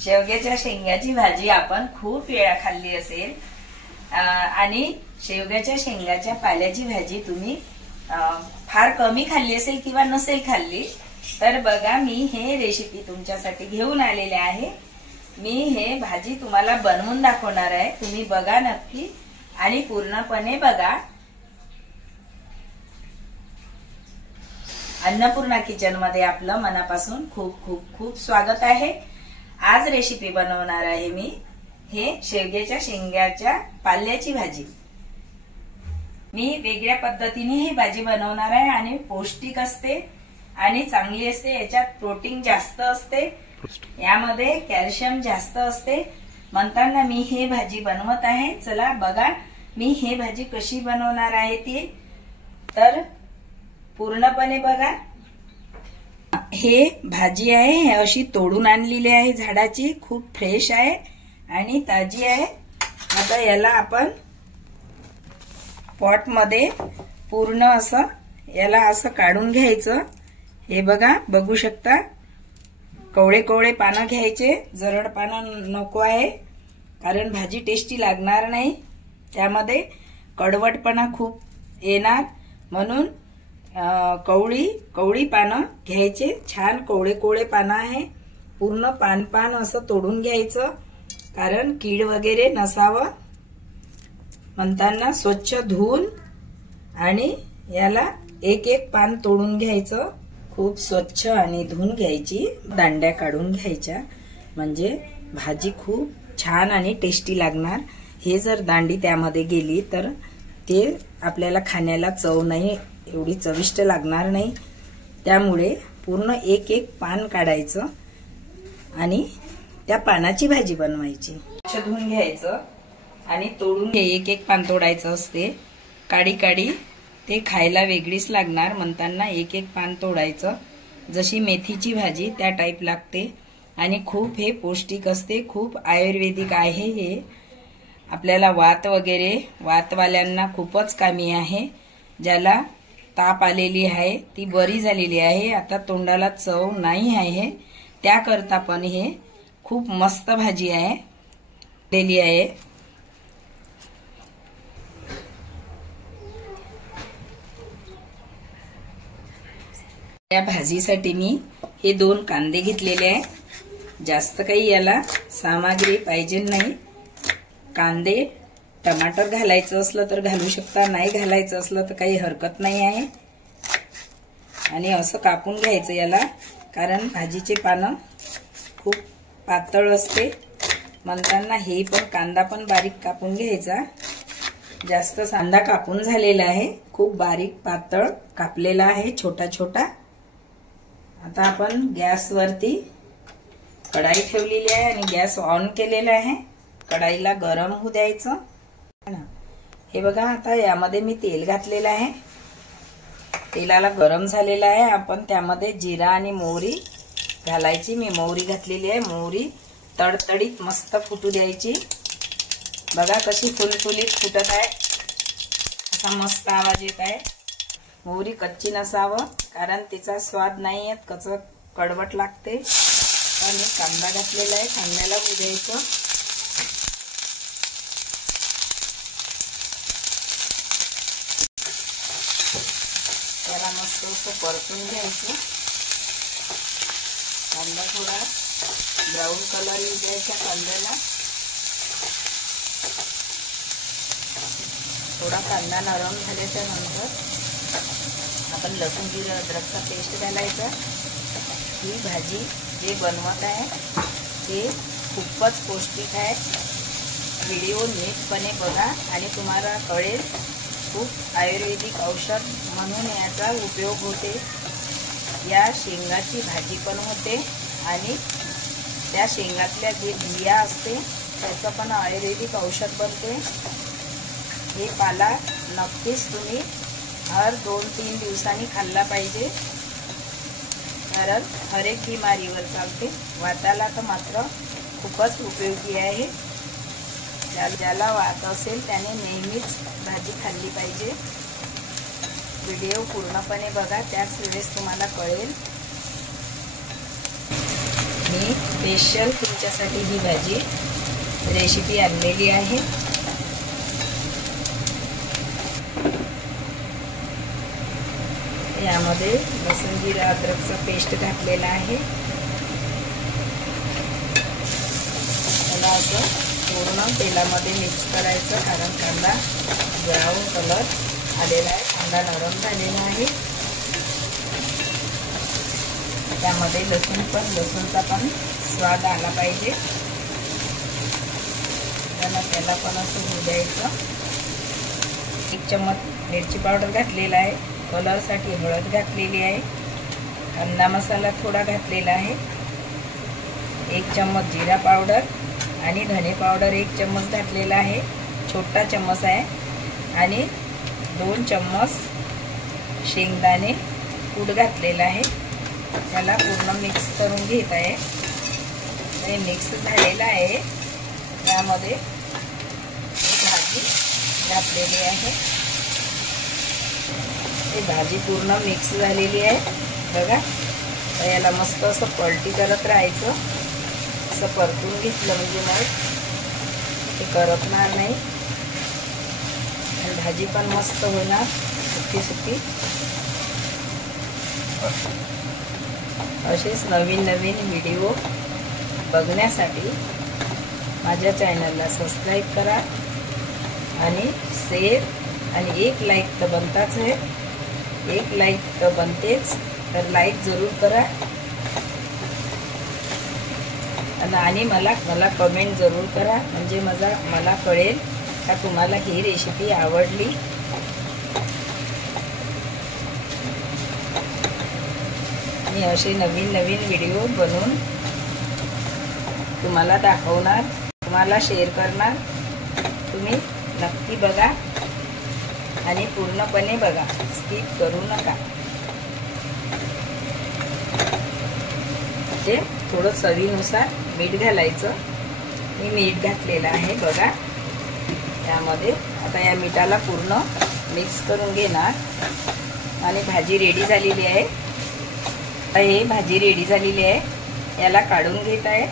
शेवग्याच्या शेंगाची भाजी आपण खूप वेळा खाल्ली असेल आणि शेवग्याच्या शेंगाच्या पाल्याची भाजी तुम्ही फार कमी खाल्ली असेल किंवा नसेल खाल्ली तर बघा मी हे रेसिपी तुमच्यासाठी घेऊन आलेले आहे। मी हे भाजी तुम्हाला बनवून दाखवणार आहे, तुम्ही बघा नक्की आणि पूर्णपणे बघा। अन्नपूर्णा किचन मध्ये आपलं मनापासून खूप खूप खूप स्वागत आहे। आज रेसिपी बनवणार आहे मी हे शेवग्याच्या शेंगाच्या पाल्याची भाजी। मी वेगळ्या पद्धतीने ही भाजी बनवणार आहे आणि पौष्टिक असते आणि चांगली असते। याच्यात प्रोटीन जास्त असते, यामध्ये कॅल्शियम जास्त असते म्हणताना मी हे भाजी बनवत आहे। चला बघा मी हे भाजी कशी बनवणार आहे ती तर पूर्णपणे बघा। हे भाजी आहे, हे अशी तोडून आणलेली आहे झाडाची, खूप फ्रेश आहे आणि ताजी आहे। आता याला आपण पॉट मध्ये पूर्ण असं याला असं काढून घ्यायचं। हे बघा, बघू शकता कवळे कवळे पानं घ्यायचे, जरड पानं नको आहे कारण भाजी टेस्टी लागणार नाही, त्यामध्ये कडवटपणा खूप येणार म्हणून कवळी पानं घ्यायचे। छान कवळे कवळे पानं आहे, पूर्ण पान असं तोडून घ्यायचं कारण कीड वगैरे नसावं म्हणताना स्वच्छ धुवून आणि याला एक एक पान तोडून घ्यायचं। खूप स्वच्छ आणि धुवून घ्यायची, दांड्या काढून घ्यायच्या म्हणजे भाजी खूप छान आणि टेस्टी लागणार। हे जर दांडी त्यामध्ये गेली तर ते आपल्याला खाण्याला चव नाही, एवढी चविष्ट लागणार नाही, त्यामुळे पूर्ण एक एक पान काढायचं आणि त्या पानाची भाजी बनवायची। धुवून घ्यायचं आणि तोडून एक एक पान तोडायचं असते, काडी काडी ते खायला वेगळीच लागणार म्हणताना एक एक पान तोडायचं। जशी मेथीची भाजी त्या टाइप लागते आणि खूप हे पौष्टिक असते, खूप आयुर्वेदिक आहे। हे आपल्याला वात वगैरे वातवाल्यांना खूपच कामी आहे, ज्याला ताप आलेली आहे ती बरी झालेली आहे, आता तोंडाला चव नाही आहे त्याकरता पण हे खूप मस्त भाजी आहे दिली आहे। या भाजीसाठी मी हे 2 कांदे घेतलेले आहे, जास्त काही याला सामग्री पाहिजे नाही। कांदे टमाटर घालायचं असलं तर घालू शकता, नाही घालायचं असलं तर काही हरकत नाही आहे। आणि असं कापून घ्यायचं याला कारण भाजीचे पानं खूप पातळ असते म्हणताना हे पण कांदा पण बारीक कापून घ्यायचा। जास्त कांदा कापून झालेला आहे, खूप बारीक पातळ कापलेला आहे छोटा छोटा। आता आपण गॅसवरती कढाई ठेवलेली आहे आणि गॅस ऑन केलेला आहे, कढाईला गरम होऊ द्यायचं। हे बघा आता यामध्ये मी तेल घातलेलं आहे, तेलाला गरम झालेला आहे, आपण त्यामध्ये जिरा आणि मोहरी घालायची। मी मोहरी घातलेली आहे, मोहरी तडतडीत मस्त फुटू द्यायची। बघा कशी फुलफुलीत फुटत आहे, असा मस्त आवाज येत आहे। मोहरी कच्ची नसावं कारण तिचा स्वाद नाही येत, कच्चं कडवट लागते। आणि कांदा घातलेला आहे, कांद्याला होऊ द्यायचं। त्याला मस्त असं परतून घ्यायचं, कांदा थोडा ब्राऊन कलर येऊ द्यायचा कांद्याला। थोडा कांदा नरम झाल्याच्या नंतर आपण लसूण जिरं अद्रकचा पेस्ट घालायचा। ही भाजी जे बनवत आहे ते खूपच पौष्टिक आहे, व्हिडिओ नीटपणे बघा आणि तुम्हाला कळेल। खूप आयुर्वेदिक औषध म्हणून याचा उपयोग होते, या शेंगाची भाजी पण होते आणि त्या शेंगातल्या जे बिया असते त्याचं पण आयुर्वेदिक औषध बनते। हे पाला नक्कीच तुम्ही हर 2-3 दिवसांनी खाल्ला पाहिजे कारण हर एक बिमारीवर चालते, वाताला तर मात्र खूपच उपयोगी आहे। ज्याला वात असेल त्याने नेहमीच भाजी खाल्ली पाहिजे। व्हिडिओ पूर्णपणे बघा, त्याच वेळेस तुम्हाला कळेल। मी स्पेशल तुमच्यासाठी ही भाजी रेसिपी आणलेली आहे। यामध्ये लसूण जिरा अद्रकचा पेस्ट घातलेला आहे। त्याला असं पूर्ण तेलामध्ये मिक्स करायचं, कारण कांदा ब्राऊन कलर आलेला आहे, कांदा नरम झालेला आहे। त्यामध्ये लसूणचा पण स्वाद आला पाहिजे, त्याला पण असं होऊ द्यायचं। 1 चम्मच मिरची पावडर घातलेला आहे, कलरसाठी हळद घातलेली आहे, कांदा मसाला थोडा घातलेला आहे, 1 चम्मच जिरा पावडर आणि धने पावडर 1 चम्मच घातलेला आहे, छोटा चम्मच आहे, आणि 2 चम्मच शेंगदाणे कूट घातलेला आहे। त्याला पूर्ण मिक्स करून घेत आहे। हे मिक्स झालेला आहे। त्यामध्ये भाजी घातलेली आहे। ही भाजी पूर्ण मिक्स झालेली आहे बघा। याला मस्त असं पलटी करत राहायचं, असं परतून घेतलं म्हणजे मग ते करपणार नाही आणि भाजी पण मस्त होणार सुकी सुकी। असेच नवीन व्हिडिओ बघण्यासाठी माझ्या चॅनलला सबस्क्राइब करा आणि शेअर आणि 1 लाईक तर बनताच आहे, 1 लाईक तर बनतेच, तर लाईक जरूर करा आणि मला कमेंट जरूर करा, म्हणजे मला कळेल का तुम्हाला ही रेसिपी आवडली। मी असे नवीन व्हिडिओ बनवून तुम्हाला दाखवणार, तुम्हाला शेअर करणार। तुम्ही नक्की बघा आणि पूर्णपणे बघा, स्किप करू नका। ते थोडं चवीनुसार मीठ घालायचं, मी मीठ घातलेलं आहे बघा यामध्ये। आता या मीठाला पूर्ण मिक्स करून घेणार आणि भाजी रेडी झालेली आहे। हे भाजी रेडी झालेली आहे, याला काढून घेत आहे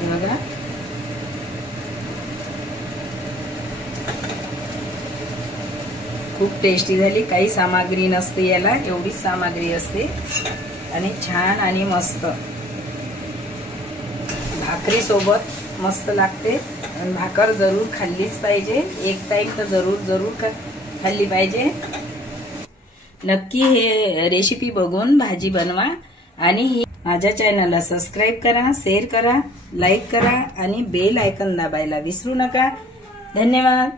बघा। खूप टेस्टी झाली, काही सामग्री नसते याला, एवढीच सामग्री असते आणि छान आणि मस्त भाकरी सोबत मस्त लागते। आणि भाकर जरूर खाल्लीच पाहिजे, 1 टाइम तर जरूर खाल्ली पाहिजे। नक्की हे रेसिपी बघून भाजी बनवा आणि माझ्या चॅनलला सबस्क्राइब करा, शेअर करा, लाईक करा आणि बेल आयकॉन दाबायला विसरू नका। धन्यवाद।